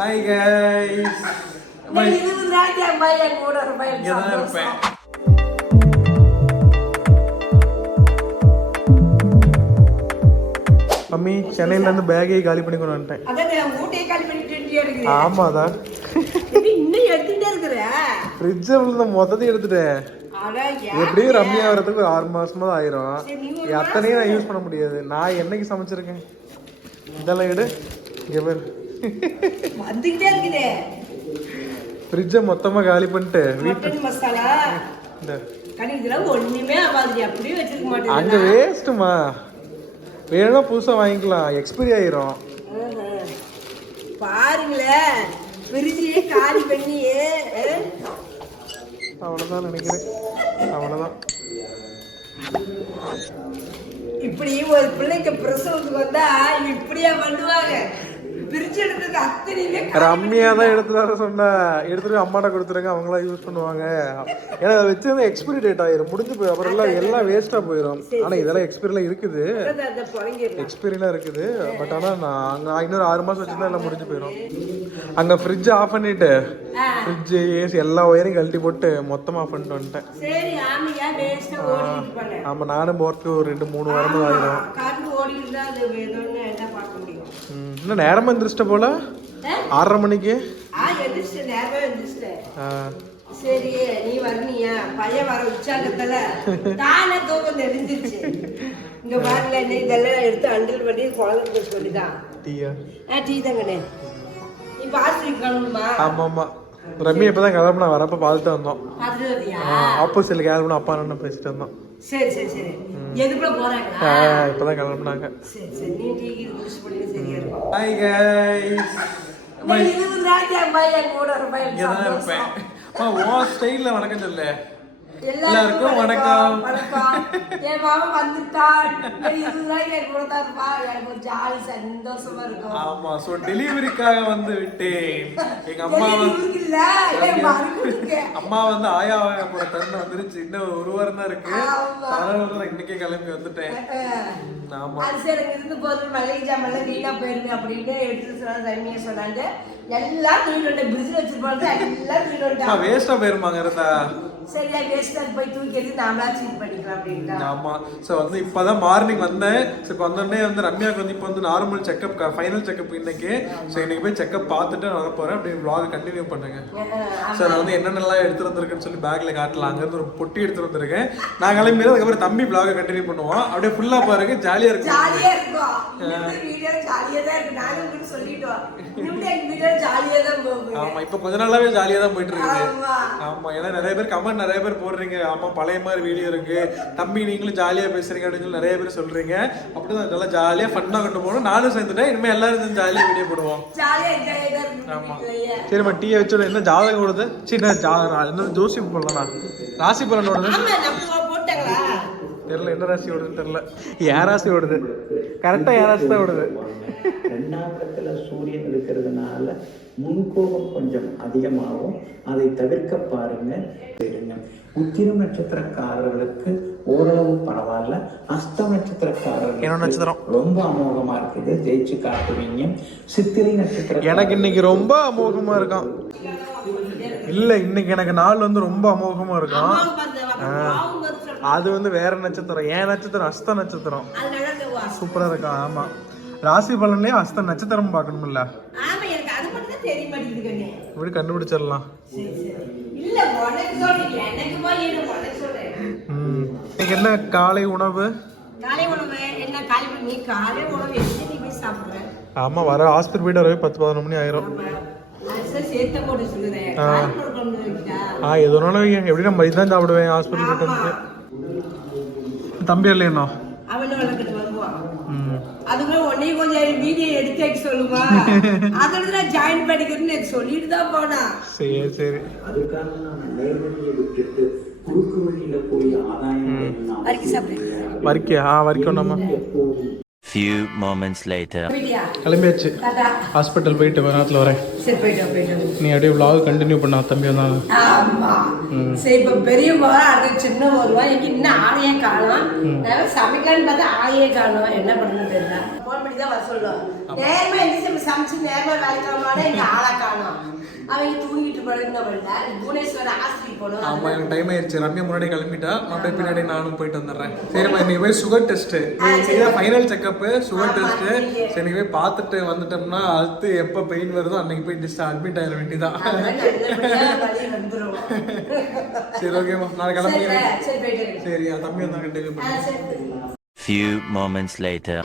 Hi guys இருபது நாளைக்கு என் பையன் கூட இருப்பேன் இங்கே தான் இருப்பேன். மம்மி சென்னையில இருந்து பேக்கே காலி பண்ணி கொண்டு வந்துட்டேன். அதான் காலி பண்ணிட்டு ஆமாதான் எப்படி இன்னும் எடுத்துட்டே ஃப்ரிட்ஜை மொத்தத்தையும் எடுத்துட்டேன். எப்படியும் ரம்யா வரதுக்கு ஒரு ஆறு மாசமா தான் ஆயிரும். அத்தனையும் நான் யூஸ் பண்ண முடியாது. நான் என்னைக்கு சமைச்சிருக்கேன்? இதெல்லாம் எடு. இங்க பேர். வந்துகிட்டே இருக்குது. ஃப்ரிட்ஜை மொத்தமா காலி பண்ணிட்டு வீட்டு மசாலா. இந்த கனி இதெல்லாம் ஒண்ணுமே ஆகாது அப்படியே வச்சிருக்க மாட்டேன் அங்க வேஸ்ட்டுமா வேணும்னா புதுசா வாங்கிக்கலாம். எக்ஸ்பைரி ஆயிரும். பாருங்களேன். பிரிட்ஜையே காலி பண்ணி அஹ், அவ்வளவுதான் நினைக்கிறேன். அவ்வளவுதான். இப்படி ஒரு பிள்ளைக்கு பிரசவத்துக்கு வந்தா இப்படியா பண்ணுவாங்க? எடுத்தது அத்தனையுமே ரம்யா தான் எடுத்துட்டு வர சொன்னா. எடுத்துட்டு அம்மாட்ட கொடுத்துருங்க அவங்களா யூஸ் பண்ணுவாங்க. ஏன்னா அதை வச்சிருந்தா எக்ஸ்பைரி டேட் ஆயிரும். முடிஞ்சு போய் அப்புறம் எல்லாம் எல்லாம் வேஸ்டா போயிடும் ஆனா இதெல்லாம் எக்ஸ்பைரிலாம் இருக்குது. எக்ஸ்பைரிலாம் இருக்குது. பட் ஆனால் நான் அங்கே இன்னொரு ஆறு மாதம் வச்சுருந்தா எல்லாம் முடிஞ்சு போயிடும் அங்கே ஃப்ரிட்ஜ் ஆஃப் பண்ணிட்டு ஃப்ரிட்ஜ் ஏசி எல்லா ஒயரையும் கழட்டி போட்டு மொத்தமாக ஆஃப் பண்ணிட்டு வந்துட்டேன். ஆமாம் நானும் போகிறதுக்கு ஒரு ரெண்டு மூணு வாரமும் ஆயிரும். இன்னும் நேரமாக எந்திரிச்சிட்ட போல? ஆறரை மணிக்கு? சரி நீ வரணியா? பையன் வர உற்சாகத்துல தானே தூக்கம் தெரிஞ்சிருச்சு. இங்க பாருங்க என்ன இதெல்லாம் எடுத்து அண்டில் பண்ணி குழந்தைக்கு சொல்லிதான். டீயா? ஆ டீ தாங்கண்ணே நீ பாஸ்டர் கிளம்புமா ஆமாம் ஆமாம் ரம்யா இப்போ தான் கிளம்புனா வரப்போ பார்த்துட்டு வந்தோம். ஆப்போசிட்டில் கிளம்புனா அப்பா அண்ணன் பேசிட்டு வந்தோம். சரி சரி சரி. எதுக்குள்ள போறாங்களா இப்போ தான் கிளம்புனாங்க. சரி சரி. நீ டீ குடிச்சு பண்ணி சரியா இருக்கும். ஹாய் பையன் கூட தான் இருப்பேன். அம்மா உன் ஸ்டைலில் வணக்கம் சொல்லு. எல்லாருக்கும் வணக்கம். வணக்கம். என் மாமன் வந்துட்டான் இன்னும் இருபது நாளைக்கு என் கூட தான் இருப்பா. எனக்கு ஒரு ஜாலி சந்தோஷமா இருக்கும். ஆமா சோ டெலிவரிக்காக வந்து விட்டேன். எங்க அம்மா எனக்கு வந்து இல்ல. அம்மா வந்து ஆயா ஆயா போட தண்ணி வந்துருச்சு. இன்னும் ஒரு வாரம் தான் இருக்கு. அதனால வந்து இன்னைக்கே கிளம்பி வந்துட்டேன். ஆமா அது சரி எனக்கு இருந்து பொருள் மளிகை ஜாமெல்லாம் வீணா போயிருங்க அப்படின்னு எடுத்து சொன்னாங்க தண்ணியை சொன்னாங்க. எல்லாம் தூக்கிட்டு வந்தேன் பிரிட்ஜில் வச்சிருப்பாங்க. எல்லாம் அம்மா வந்துட்டாங்க வேஸ்டா போயிருமாங்க இருந்தா? சரியா வேஸ்ட்டாக போய் தூக்கி எடுத்து நாமளா சீட் பண்ணிக்கலாம் அப்படின்ட்டு. ஆமா. சோ வந்து இப்பதான் மார்னிங் வந்தேன். இப்போ வந்தோடனே வந்து ரம்யாக்கு வந்து இப்போ வந்து நார்மல் செக்அப் ஃபைனல் செக்அப் இன்னைக்கு. சோ இன்னைக்கு போய் செக்அப் பார்த்துட்டு நான் போறேன் அப்படி vlog கண்டினியூ பண்ணுங்க. ஸோ நான் வந்து என்னென்னலாம் எடுத்துட்டு வந்திருக்கேன்னு சொல்லி பேக்ல காட்டலாம். அங்கேருந்து ஒரு பொட்டி எடுத்துட்டு வந்திருக்கேன். நான் கிளம்பி அதுக்கப்புறம் தம்பி vlog கண்டினியூ பண்ணுவோம் அப்படியே ஃபுல்லா பாருங்க. ஜாலியா இருக்கும். ஜாலியா இருக்கும். வீடியோ ஜாலியா தான் இருக்கு உங்களுக்கு சொல்லிட்டோம். ஆமா இப்போ கொஞ்ச நாளாவே ஜாலியா தான் போயிட்டு இருக்குது. ஆமா. ஏன்னா நிறைய பேர் கமெண்ட் நிறைய பேர் போடுறீங்க ஆமா பழைய மாதிரி வீடியோ இருக்கு. தம்பி நீங்களும் ஜாலியா பேசுறீங்க அப்படின்னு சொல்லி நிறைய பேர் சொல்றீங்க. அப்படிதான் நல்லா ஜாலியா ஃபன்னா கொண்டு போகணும். நானும் சேர்ந்துட்டேன். இனிமே எல்லாரும் சேர்ந்து ஜாலியா வீடியோ போடுவோம். ஜாலியா என்ஜாய் தான் ஆமா. இருக்கு சரிம்மா டீயை வச்சு என்ன ஜாதகம் ஓடுது? சின்ன ஜா என்ன ஜோசி போடலாம் ராசி பலன் ஓடுது? ஆமா நம்ம போட்டாங்களா? தெரியல என்ன ராசி ஓடுதுன்னு தெரியல. என் ராசி ஓடுது? கரெக்டா என் ராசி தான் ஓடுது? ரெண்டாம் இடத்துல சூரியன் இருக்கிறதுனால முன்கோபம் கொஞ்சம் அதிகமாகும். அதை தவிர்க்க பாருங்க. இருங்க. உத்திரம் நட்சத்திரக்காரர்களுக்கு ஓரளவு பரவாயில்ல. அஸ்த நட்சத்திரம்? ரொம்ப அமோகமா இருக்குது. ஜெயிச்சு காட்டுவீங்க. சித்திரை நட்சத்திர எனக்கு இன்னைக்கு ரொம்ப அமோகமா இருக்கான். இல்ல இன்னைக்கு எனக்கு நாள் வந்து ரொம்ப அமோகமா இருக்கும். அது வந்து வேற நட்சத்திரம். என் நட்சத்திரம் அஸ்த நட்சத்திரம். சூப்பரா இருக்கும் ஆமா. ராசி பலன்லயே அஸ்த நட்சத்திரம் பார்க்கணும்ல? ஆமா எனக்கு அது மட்டும் தான் தெரிய மாட்டேங்குது கண்ணே இப்படி கண்டுபிடிச்சிடலாம்? சரி சரி. இல்ல உனக்கு சொல்றேன். எனக்கு போய் என்ன உனக்கு சொல்றேன். ம். இன்னைக்கு என்ன காலை உணவு? காலை உணவு என்ன காலை உணவு? நீ காலை உணவு எப்படி நீ போய் சாப்பிடுற. ஆமா வர ஆஸ்பத்திரி போயிட்டு வரவே பத்து பதினொரு மணி ஆயிரும். ஆமா. அரிசி சேர்த்த போட்டு சொல்லுறேன் ஆ. காய்கறி கொண்டு வைக்கா ஆ எது வேணாலும் வைங்க. எப்படி நான் மதியம் தான் சாப்பிடுவேன் ஹாஸ்பிட்டல் போயிட்டு தம்பி இல்லையா அவனு வளர்க்கிட்டு வருவான் ம் அதுக்குள்ள உன்னையும் கொஞ்சம் வீடியோ எடுத்து வைக்க சொல்லுமா? அதோட நான் ஜாயின் பண்ணிக்கிறேன்னு எனக்கு சொல்லிட்டு தான் போனா சரி சரி. அதுக்காக நான் நேர்வழியை விட்டுட்டு குறுக்கு வழியில போய் ஆதாயம் அடையணும். வரைக்கும் சாப்பிடுறேன் வரிக்கையா ஆ எப்போதும் Few moments later. கிளம்பியாச்சு. டாடா ஹாஸ்பிட்டல் போயிட்டு வர நேரத்தில் வரேன். சரி போயிட்டு போயிட்டு. நீ அப்படியே vlog கண்டினியூ பண்ணா தம்பி வந்தாங்க ஆமா. சரி இப்ப பெரிய போறா அடுத்த சின்ன வருவா இங்க இன்னும் ஆளையே காணும்? நான் சமைக்கலான்னு பார்த்தா ஆளையே காணும். என்ன பண்ணணும் தெரியல. போன் பண்ணி தான் வர சொல்லுவோம் நேரமா எந்திரிச்சு சமைச்சு நேரமா வேலைக்கிழமான எங்க ஆளா காணும். அவங்க தூங்கிட்டு புவனேஸ்வர் ஆஸ்பத்திரி போகணும் ஆமா எனக்கு டைம் ஆயிடுச்சு ரம்யா முன்னாடி கிளம்பிட்டா அப்படியே பின்னாடி நானும் போயிட்டு வந்துடுறேன். சரிம்மா இன்னைக்கு போய் சுகர் டெஸ்ட் இதுதான் ஃபைனல் செக்கப் சுகர் டெஸ்ட் சரி இன்னைக்கு போய் பார்த்துட்டு வந்துட்டோம்னா அடுத்து எப்போ பெயின் வருதோ அன்னைக்கு போய் டிஸ்ட் அட்மிட் ஆயிட வேண்டியதான். சரி ஓகேம்மா நான் சரி, கிளம்பிக்கிறேன் சரி, தம்பி வந்தா கண்டினியூ ஆ, பண்ணி சரி. Few moments later.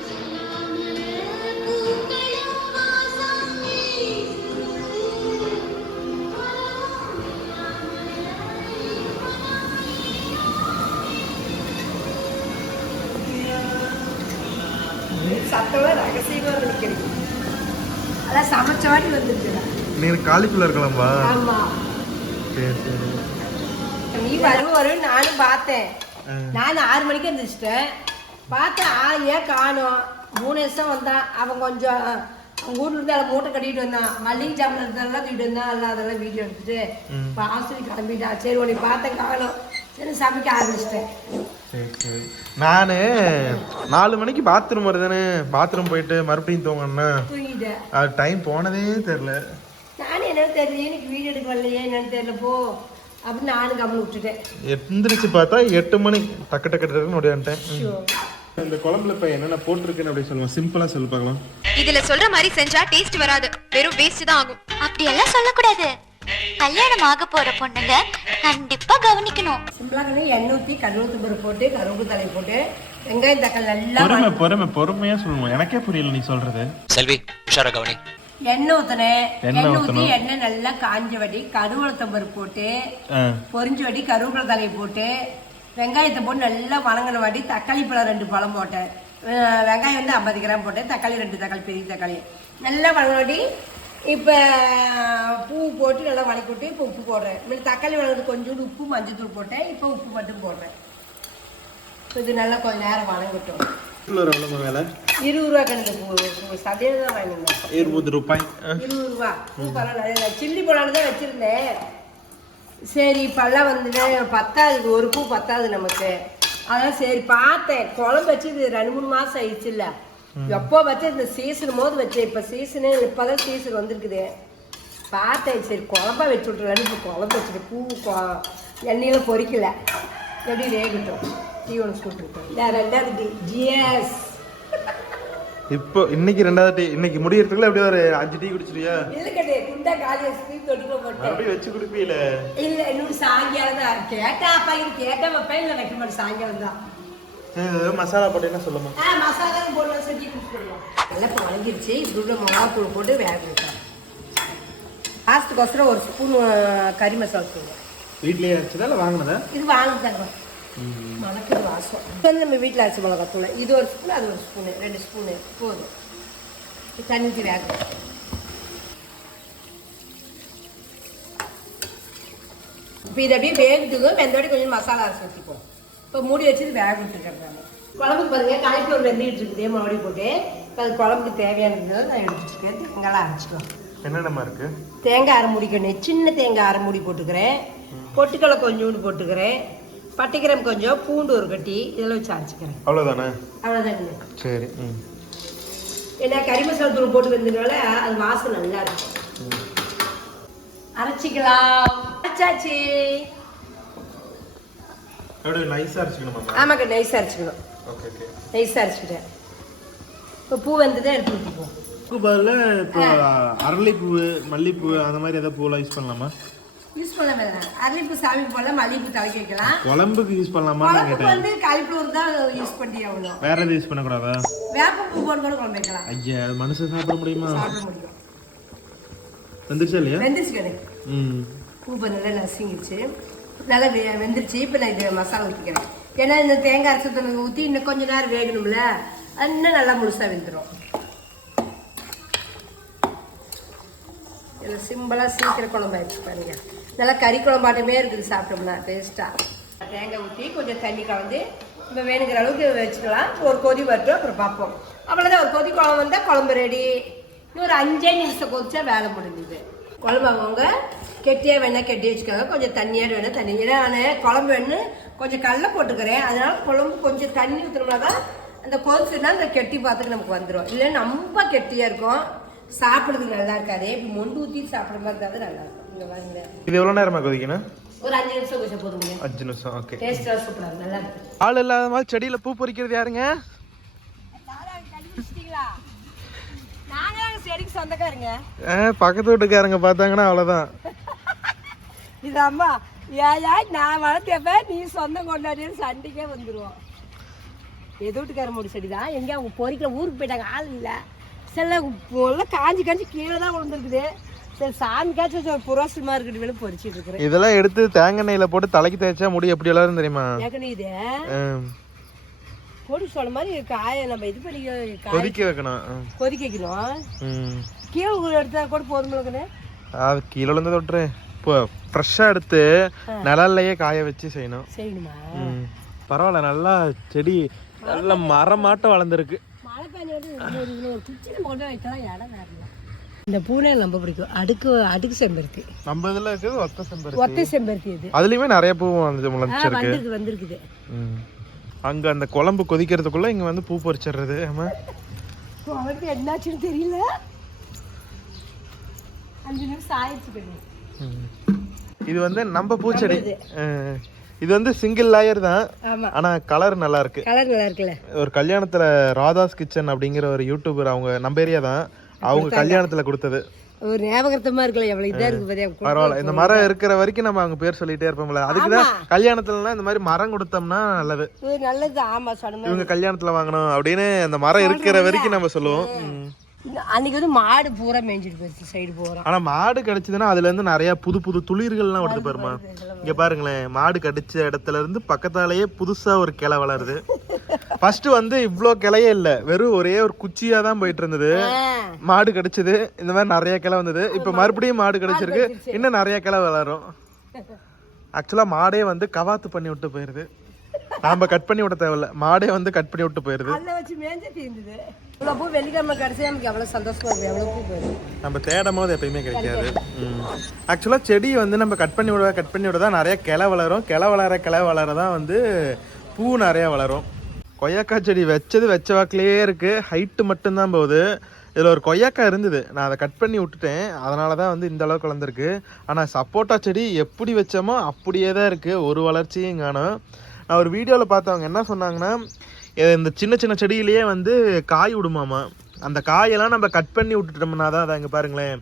அதான் சமைச்ச வாட்டி வந்துருக்குடா. நீ காலிக்குள்ள இருக்கலாம்பா. ஆமா. சரி சரி. நீ வரும் வரும் நானும் பார்த்தேன். நான் ஆறு மணிக்கு எந்திரிச்சிட்டேன். பார்த்தேன் ஆ ஏன் காணோம். மூணு வருஷம் வந்தான். அவன் கொஞ்சம் அவங்க ஊர்ல இருந்து அதை மூட்டை கட்டிட்டு வந்தான். மல்லிகை ஜாமன் இருந்ததெல்லாம் தூக்கிட்டு வந்தான். எல்லாம் அதெல்லாம் வீடியோ எடுத்துட்டு இப்போ ஹாஸ்டல் கிளம்பிட்டான் சரி உன்னை பார்த்தேன் காணோம். சரி சமைக்க ஆரம்பிச்சிட்டேன். சரி சரி. நான் நாலு மணிக்கு பாத்ரூம் வருதுன்னு பாத்ரூம் போயிட்டு மறுபடியும் தூங்கணும்னா அது டைம் போனதே தெரில நானும் என்னன்னு தெரியல. எனக்கு வீடு எடுக்க வரலையே? என்னன்னு தெரியல. போ. அப்படின்னு நானும் கவனம் விட்டுட்டேன். எந்திரிச்சு பார்த்தா எட்டு மணி. டக்கு டக்கு டக்குன்னு ஓடியான்ட்டேன் இந்த குழம்புல இப்போ என்னென்ன போட்டிருக்குன்னு அப்படி சொல்லுவோம் சிம்பிளாக சொல்லி பார்க்கலாம். இதுல சொல்ற மாதிரி செஞ்சா டேஸ்ட் வராது. வெறும் வேஸ்ட் தான் ஆகும். அப்படியெல்லாம் சொல்லக்கூடாது. கல்யாணம் ஆக போற பொண்ணுங்க கண்டிப்பா கவனிக்கணும். சிம்பிளாக எண்ணெய் ஊற்றி கருவேத்து பருப்பு போட்டு கருவேப்பு தலை போட்டு வெங்காயம் தக்காளி நல்லா பொறுமை பொறுமை பொறுமையாக சொல்லணும் எனக்கே புரியல நீ சொல்றது. செல்வி உஷாரா கவனி. எண்ணெய் ஊற்றினேன் எண்ணெய் ஊற்றி. எண்ணெய் நல்லா காஞ்ச வடி கருவேலத்தம் பருப்பு போட்டு பொரிஞ்ச வடி கருவேப்பிலை தலையை போட்டு வெங்காயத்தை போட்டு நல்லா வணங்கின வாட்டி தக்காளி பழம் ரெண்டு பழம் போட்டேன். வெங்காயம் வந்து ஐம்பது கிராம் போட்டேன். தக்காளி ரெண்டு தக்காளி பெரிய தக்காளி. நல்லா வணங்கின வாட்டி இப்போ பூ போட்டு நல்லா வணக்கி விட்டு இப்போ உப்பு போடுறேன். முன்ன தக்காளி வணங்கிட்டு கொஞ்சோண்டு உப்பு மஞ்சத்தூள் போட்டேன். இப்போ உப்பு மட்டும் போடுறேன். இது நல்லா கொஞ்சம் நேரம் வேலை? இருபது ரூபா கணக்கு பூ சதையில் தான் இருபது ரூபாய். இருபது ரூபா. பூ சில்லி போலான்னு தான் வச்சிருந்தேன். சரி இப்பெல்லாம் வந்துட்டு பத்தாது ஒரு பூ பத்தாது நமக்கு. அதான் சரி பார்த்தேன். குழம்பு வச்சு ரெண்டு மூணு மாசம் ஆயிடுச்சு இல்ல எப்போ வச்சு இந்த சீசன் போது வச்சேன் இப்போ சீசனு இப்போதான் சீசன் வந்திருக்குது. பார்த்தேன் சரி குழம்பா வச்சு விட்டுலான்னு இப்போ குழம்பு வச்சுட்டு பூ எண்ணெயில பொரிக்கல. எப்படி வேகட்டும்? தீவனம் சுட்டுருக்கேன் நான் ரெண்டாவது ஜிஎஸ் இப்போ இன்னைக்கு ரெண்டாவது டீ. இன்னைக்கு முடியறதுக்குள்ள எப்படியும் ஒரு அஞ்சு டீ குடிச்சிருவியா? இல்லை கட்டே குண்டா காலி வச்சு தொட்டுக்க போட்டேன் மறுபடியும் வச்சு குடிப்பீல இல்ல இன்னும் சாயங்காலம் தான். கேட்டா அப்பா இது கேட்டா வைப்பேன் இல்லை வைக்க மாட்டேன் சாயங்காலம் தான். மசாலா போட்டேன்னா சொல்லுமா? ஆ மசாலா போட்டு நல்லா இப்போ வழங்கிருச்சு உள்ள மிளகாத்தூள் போட்டு வேக வைக்கிறேன் லாஸ்ட்டுக்கோசரம் ஒரு ஸ்பூன் கறி மசாலா தூள். வீட்லயே அரைச்சதா இல்லை வாங்கினதா? இது வாங்கி தருவேன் மணக்குது வாசம். இது வந்து நம்ம வீட்டில் அரைச்ச மிளகாத்தூள். இது ஒரு ஸ்பூன் அது ஒரு ஸ்பூனு. ரெண்டு ஸ்பூனு. போதும். தண்ணி வேக. இப்போ இதை அப்படியே வெந்தோடி கொஞ்சம் மசாலா அரைச்சி ஊற்றிப்போம் இப்போ மூடி வச்சு வேக விட்டுருக்கேன் குழம்புக்கு பாருங்க காலிஃப்ளவர் வெந்துட்டு இருக்குது மறுபடியும் போட்டு அது குழம்புக்கு தேவையானது நான் எடுத்துட்டு தேங்காய்லாம் அரைச்சிக்கலாம் என்னென்னமா இருக்கு? தேங்காய் அரை முடிக்கணும் சின்ன தேங்காய் அரை மூடி போட்டுக்கிறேன். பொட்டுக்கடலை கொஞ்சோண்டு போட்டுக்கிறேன். பட்டிக்கிரம் கொஞ்சம் பூண்டு ஒரு கட்டி இதெல்லாம் வச்சு அரைச்சிக்கிறேன். அவ்வளோதானே அவ்வளோதாங்க சரி ஏன்னா கறி மசாலா தூள் போட்டு வந்ததுனால அது வாசம் நல்லா இருக்கும். அரைச்சிக்கலாம். அரைச்சாச்சு. எப்படி நைஸாக அரைச்சிக்கணுமா. ஆமாக்கா நைஸ் அரைச்சிக்கணும் ஓகே ஓகே நைஸ் அரைச்சிக்கிட்டேன் இப்போ பூ வந்து தான் எடுத்து ஊற்றிப்போம் பூ பதில் இப்போ அரளிப்பூ மல்லிப்பூ அந்த மாதிரி ஏதாவது பூலாம் யூஸ் பண்ணலாமா? யூஸ் பண்ண வேணாம். அரளிப்பூ சாமிக்கு போடலாம் மல்லிகைப்பூ தலைக்கு வைக்கலாம். குழம்புக்கு யூஸ் பண்ணலாமான்னு குழம்புக்கு கேட்டேன். வந்து காலிஃப்ளவர் தான் யூஸ் பண்ணி ஆகணும். வேற எதுவும் யூஸ் பண்ணக்கூடாதா? வேப்ப பூ போட்டு கூட குழம்பு வைக்கலாம். ஐயா அது மனுஷன் சாப்பிட முடியுமா? சாப்பிட முடியும். வந்துருச்சா இல்லையா? வெந்துருச்சு கிடையாது ம். பூ நல்லா நசுங்கிடுச்சு. நல்லா வெந்துருச்சு. இப்போ நான் இது மசாலா ஊற்றிக்கிறேன் ஏன்னா இந்த தேங்காய் அரைச்சத்தை ஊற்றி இன்னும் கொஞ்ச நேரம் வேகணும்ல. அது இன்னும் நல்லா முழுசாக வெந்துடும் இதில் சிம்பிளாக சீக்கிரம் குழம்பாயிடுச்சு பாருங்க. நல்லா கறி குழம்பாட்டமே இருக்குது சாப்பிட்டோம்னா டேஸ்ட்டாக தேங்காய் ஊற்றி கொஞ்சம் தண்ணி கலந்து நம்ம வேணுங்கிற அளவுக்கு வச்சுக்கலாம். ஒரு கொதி வரட்டும் அப்புறம் பார்ப்போம். அவ்வளோதான் ஒரு கொதி குழம்பு வந்தால் குழம்பு ரெடி இன்னும் ஒரு அஞ்சே நிமிஷம் கொதிச்சா வேலை முடிஞ்சுது. குழம்பு அவங்க கெட்டியாக வேணால் கெட்டி வச்சுக்கோங்க. கொஞ்சம் தண்ணியாக வேணால் தண்ணி. ஏன்னா குழம்பு வேணும் கொஞ்சம் கடலை போட்டுக்கிறேன். அதனால குழம்பு கொஞ்சம் தண்ணி ஊற்றினோம்னா தான் அந்த கொதிச்சுனா இந்த கெட்டி பார்த்துக்கு நமக்கு வந்துடும் இல்லை ரொம்ப கெட்டியாக இருக்கும். சாப்பிட்றதுக்கு நல்லா இருக்காது. இப்படி மொண்டு ஊற்றி சாப்பிட்ற மாதிரி தான் நல்லா இருக்கும். இங்கே வாங்க இது எவ்வளோ நேரமா கொதிக்கணும்? ஒரு அஞ்சு நிமிஷம் கொஞ்சம் போதுங்க அஞ்சு நிமிஷம் ஓகே டேஸ்ட்டாக சூப்பராக நல்லா இருக்கு. ஆள் இல்லாத மாதிரி செடியில பூ பறிக்கிறது யாருங்க? பக்கத்து வீட்டுக்காரங்க பார்த்தாங்கன்னா அவ்வளோதான் இது அம்மா ஏயா நான் வளர்த்தப்ப நீ சொந்தம் கொண்டாடின்னு சண்டைக்கே வந்துடுவோம் எது வீட்டுக்கார மூடி செடி தான் எங்கே அவங்க பொறிக்கல ஊருக்கு போயிட்டாங்க ஆள் இல்லை சில எல்லாம் காஞ்சி காஞ்சி கீழே தான் விழுந்துருக்குது சரி சாமிக்காச்சும் ஒரு புரோசமாக இருக்கட்டும் வேலை பொறிச்சிட்டு இருக்கிறேன் இதெல்லாம் எடுத்து தேங்காய் எண்ணெயில போட்டு தலைக்கு தேய்ச்சா முடி எப்படி எல்லாரும் தெரியுமா ஏற்கனவே இது பொடி சொல்ல மாதிரி காய நம்ம இது பண்ணி கொதிக்க வைக்கணும் கொதிக்க வைக்கணும் கீழே எடுத்தா கூட போதுமில்லக்குன்னு அது கீழே இருந்து இப்போ ஃப்ரெஷ்ஷாக எடுத்து நிழல்லையே காய வச்சு செய்யணும். பரவாயில்ல நல்லா செடி நல்ல மரமாட்டம் வளர்ந்துருக்கு. இந்த பூனை ரொம்ப பிடிக்கும். அடுக்கு அடுக்கு செம்பருத்தி. நம்ம இதில் இருக்கிறது ஒத்த செம்பருத்தி. ஒத்தை செம்பருத்தி இது. அதுலேயுமே நிறைய பூ வந்து முளைச்சிருக்கு. வந்திருக்கு வந்திருக்குது. அங்க அந்த குழம்பு கொதிக்கிறதுக்குள்ள இங்க வந்து பூ பறிச்சிடுறது ஆமா. அவனுக்கு என்னாச்சுன்னு தெரியல. அஞ்சு நிமிஷம் ஆயிடுச்சு. இது வந்து நம்ம பூச்செடி. இது வந்து சிங்கிள் லேயர் தான். ஆனா கலர் நல்லா இருக்கு கலர் நல்லா இருக்குல்ல ஒரு கல்யாணத்துல ராதாஸ் கிச்சன் அப்படிங்கிற ஒரு யூடியூபர் அவங்க நம்ம ஏரியா தான். அவங்க கல்யாணத்துல கொடுத்தது. ஒரு ஞாபகத்தமா இருக்குல்ல எவ்வளவு இதா இருக்கு பாத்தியா? பரவாயில்ல. இந்த மரம் இருக்கிற வரைக்கும் நம்ம அவங்க பேர் சொல்லிட்டே இருப்போம்ல. அதுக்கு தான் கல்யாணத்துலலாம் இந்த மாதிரி மரம் கொடுத்தோம்னா நல்லது. நல்லது ஆமா சொன்ன இவங்க கல்யாணத்துல வாங்கணும் அப்படின்னு அந்த மரம் இருக்கிற வரைக்கும் நம்ம சொல்லுவோம். அன்னைக்கு வந்து மாடு பூரா மேய்ஞ்சிட்டு போயிடுச்சு சைடு போறோம் ஆனா மாடு கடிச்சதுன்னா அதுல இருந்து நிறைய புது புது துளிர்கள்லாம் வருது பாருமா இங்க பாருங்களேன் மாடு கடிச்ச இடத்துல இருந்து பக்கத்தாலேயே புதுசா ஒரு கிளை வளருது. ஃபர்ஸ்ட் வந்து இவ்ளோ கிளையே இல்ல வெறும் ஒரே ஒரு குச்சியா தான் போயிட்டு இருந்தது. மாடு கடிச்சது இந்த மாதிரி நிறைய கிளை வந்தது. இப்ப மறுபடியும் மாடு கடிச்சிருக்கு இன்னும் நிறைய கிளை வளரும். ஆக்சுவலா மாடே வந்து கவாத்து பண்ணி விட்டு போயிருது. நாம கட் பண்ணி விட தேவையில்ல. மாடே வந்து கட் பண்ணி விட்டு போயிருது. அல்ல வச்சு மேய்ஞ்சே தீர்ந்தது இவ்வளோ பூ வெள்ளிக்கிழமை கிடைச்சா நமக்கு எவ்வளோ சந்தோஷமா இருக்கு. எவ்வளோ பூ போயிடும் நம்ம தேடும் போது எப்பயுமே கிடைக்காது. ஆக்சுவலாக செடி வந்து நம்ம கட் பண்ணி விட கட் பண்ணி விட தான் நிறைய கிளை வளரும். கிளை வளர கிளை வளர தான் வந்து பூ நிறைய வளரும். கொய்யாக்காய் செடி வச்சது வச்ச வாக்கிலேயே இருக்குது ஹைட்டு மட்டும்தான் போகுது. இதில் ஒரு கொய்யாக்காய் இருந்தது. நான் அதை கட் பண்ணி விட்டுட்டேன். அதனால தான் வந்து இந்த அளவுக்கு வளர்ந்துருக்கு. ஆனால் சப்போட்டா செடி எப்படி வச்சோமோ அப்படியே தான் இருக்குது ஒரு வளர்ச்சியும் காணும். நான் ஒரு வீடியோவில் பார்த்தவங்க என்ன சொன்னாங்கன்னா இந்த சின்ன சின்ன செடியிலேயே வந்து காய் விடுமாமா. அந்த காயெல்லாம் நம்ம கட் பண்ணி விட்டுட்டோம்னா தான் அதை இங்கே பாருங்களேன்.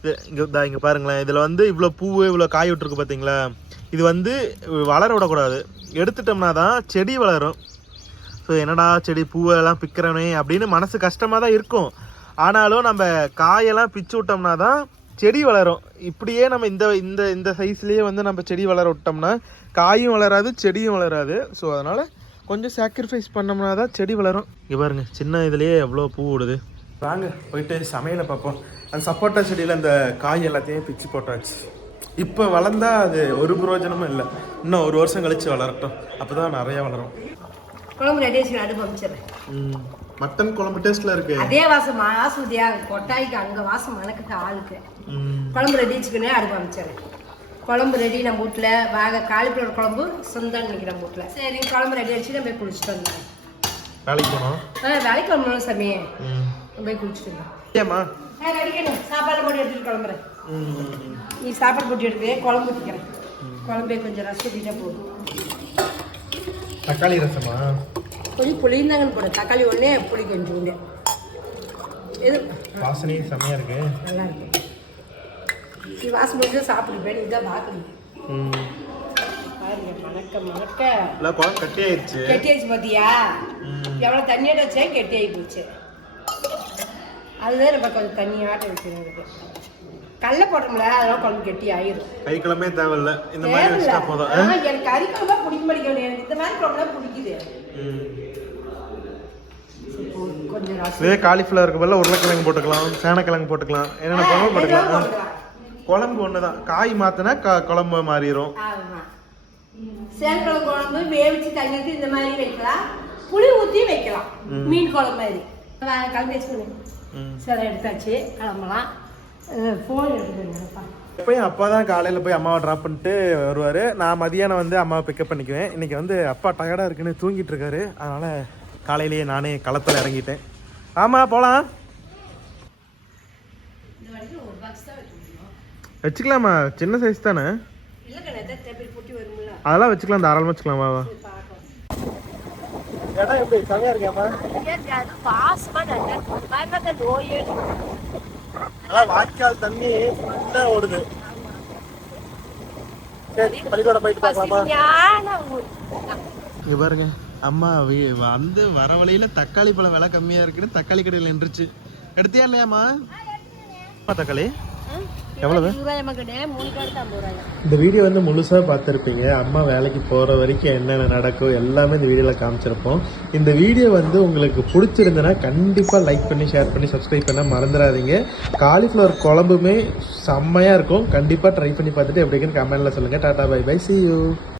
இது இங்கே இதா இங்கே பாருங்களேன். இதில் வந்து இவ்வளோ பூ இவ்வளோ காய் விட்டுருக்கு பார்த்தீங்களா? இது வந்து வளர விடக்கூடாது. எடுத்துட்டோம்னா தான் செடி வளரும். ஸோ என்னடா செடி பூவெல்லாம் பிக்கிறனே அப்படின்னு மனசு கஷ்டமாக தான் இருக்கும். ஆனாலும் நம்ம காயெல்லாம் பிச்சு விட்டோம்னா தான் செடி வளரும். இப்படியே நம்ம இந்த இந்த இந்த சைஸ்லேயே வந்து நம்ம செடி வளர விட்டோம்னா காயும் வளராது செடியும் வளராது. ஸோ அதனால் கொஞ்சம் சாக்ரிஃபைஸ் பண்ணோம்னா தான் செடி வளரும். இங்கே பாருங்க சின்ன இதுலேயே எவ்வளோ பூ விடுது வாங்க போயிட்டு சமையலை பார்ப்போம். அந்த சப்போட்டா செடியில் அந்த காய் எல்லாத்தையும் பிச்சு போட்டாச்சு. இப்போ வளர்ந்தா அது ஒரு பிரயோஜனமும் இல்லை. இன்னும் ஒரு வருஷம் கழிச்சு வளரட்டும். அப்போ தான் நிறையா வளரும். குழம்பு ரெடி அடுப்பு அமைச்சிடுறேன் ம். மட்டன் குழம்பு டேஸ்ட்ல இருக்கு. அதே வாசம் வாசுதியா கொட்டாய்க்கு அங்க வாசம் மணக்குது ஆளுக்கு. குழம்பு ரெடி வச்சுக்கனே அடுப்பு அமைச்சிடுறேன் குழம்பு ரெடி நம்ம வீட்டில் வாக காலிஃப்ளவர் குழம்பு சொந்தம் இன்னைக்கு நம்ம வீட்டில் சரி குழம்பு ரெடி வச்சு நம்ம போய் குளிச்சுட்டு வந்தோம் வேலைக்கு போனோம் ஆ வேலைக்கு வரணும் சாமி. போய் குளிச்சுட்டு ஆ ரெடிக்கணும் சாப்பாடு போட்டு எடுத்துட்டு கிளம்புறேன். நீ சாப்பாடு போட்டு எடுத்து குழம்பு ஊற்றிக்கிறேன் குழம்பே கொஞ்சம் ரசம் ஊற்றிட்டா போதும். தக்காளி ரசமா? கொஞ்சம் புளிந்தாங்கன்னு போட. தக்காளி ஒன்றே புளி கொஞ்சம் உண்டு. இது வாசனை செம்மையா இருக்கு. நல்லா இருக்கு. நீ வாசம் முடிஞ்சா சாப்பிடுவேன் நீ தான் பார்க்கணும் ம். பாருங்க மணக்க மணக்க. இல்ல குழம்பு கட்டி ஆயிடுச்சு கெட்டி ஆயிடுச்சு பார்த்தியா எவ்வளோ தண்ணியோட வச்சா கெட்டி ஆகி போச்சு. அதுதான் நம்ம கொஞ்சம் தண்ணியாட்ட வைக்கணும் இதுக்கு கடல போட்டோம்ல அதெல்லாம் குழம்பு கெட்டி ஆயிரும் கை தேவையில்ல. இந்த மாதிரி எனக்கு கறி குழம்பா பிடிக்க மாட்டேங்குது. எனக்கு இந்த மாதிரி குழம்பு பிடிக்குது. இதே காலிஃப்ளவருக்கு பதிலா உருளைக்கிழங்கு போட்டுக்கலாம் சேனக்கிழங்கு போட்டுக்கலாம் என்னென்ன குழம்பு போட்டுக்கலாம். குழம்பு ஒண்ணுதான். காய் மாத்தினா க- குழம்பு மாறிடும் சேனக்கிழங்கு குழம்பு வேவிச்சு தண்ணி ஊத்தி இந்த மாதிரி வைக்கலாம். புளி ஊத்தி வைக்கலாம். மீன் குழம்பு மாதிரி. கலந்து சில எடுத்தாச்சு. கிளம்பலாம். ஃபோன் எடுத்துக்கோங்கப்பா எப்பயும் அப்பா தான் காலையில் போய் அம்மாவை ட்ராப் பண்ணிட்டு வருவார். நான் மதியானம் வந்து அம்மாவை பிக்கப் பண்ணிக்குவேன். இன்னைக்கு வந்து அப்பா டயர்டாக இருக்குன்னு தூங்கிட்டு இருக்காரு. அதனால் காலையிலேயே நானே களத்தில் இறங்கிட்டேன். ஆமாம் போகலாம் வச்சுக்கலாமா? சின்ன சைஸ் தானே? அதெல்லாம் வச்சுக்கலாம் தாராளமாக வச்சுக்கலாம் வா இடம் எப்படி? செமையா இருக்கியாமா வாய்க்கால் தண்ணி ஓடுது. சரி பள்ளிக்கூடம் போயிட்டு பார்க்கலாமா? இங்க பாருங்க அம்மா வந்து வர வழியில தக்காளி பழம் விலை கம்மியா இருக்குன்னு தக்காளி கடையில் நின்றுச்சு. எடுத்தியா இல்லையாம்மா? தக்காளி. எவ்வளவு? இந்த வீடியோ வந்து முழுசாக பார்த்துருப்பீங்க. அம்மா வேலைக்கு போகிற வரைக்கும் என்னென்ன நடக்கும் எல்லாமே இந்த வீடியோவில் காமிச்சிருப்போம். இந்த வீடியோ வந்து உங்களுக்கு பிடிச்சிருந்ததுன்னா கண்டிப்பாக லைக் பண்ணி ஷேர் பண்ணி சப்ஸ்கிரைப் பண்ண மறந்துடாதீங்க. காலிஃப்ளவர் குழம்புமே செம்மையாக இருக்கும். கண்டிப்பாக ட்ரை பண்ணி பார்த்துட்டு எப்படின்னு கமெண்ட்டில் சொல்லுங்கள் tata bye bye see you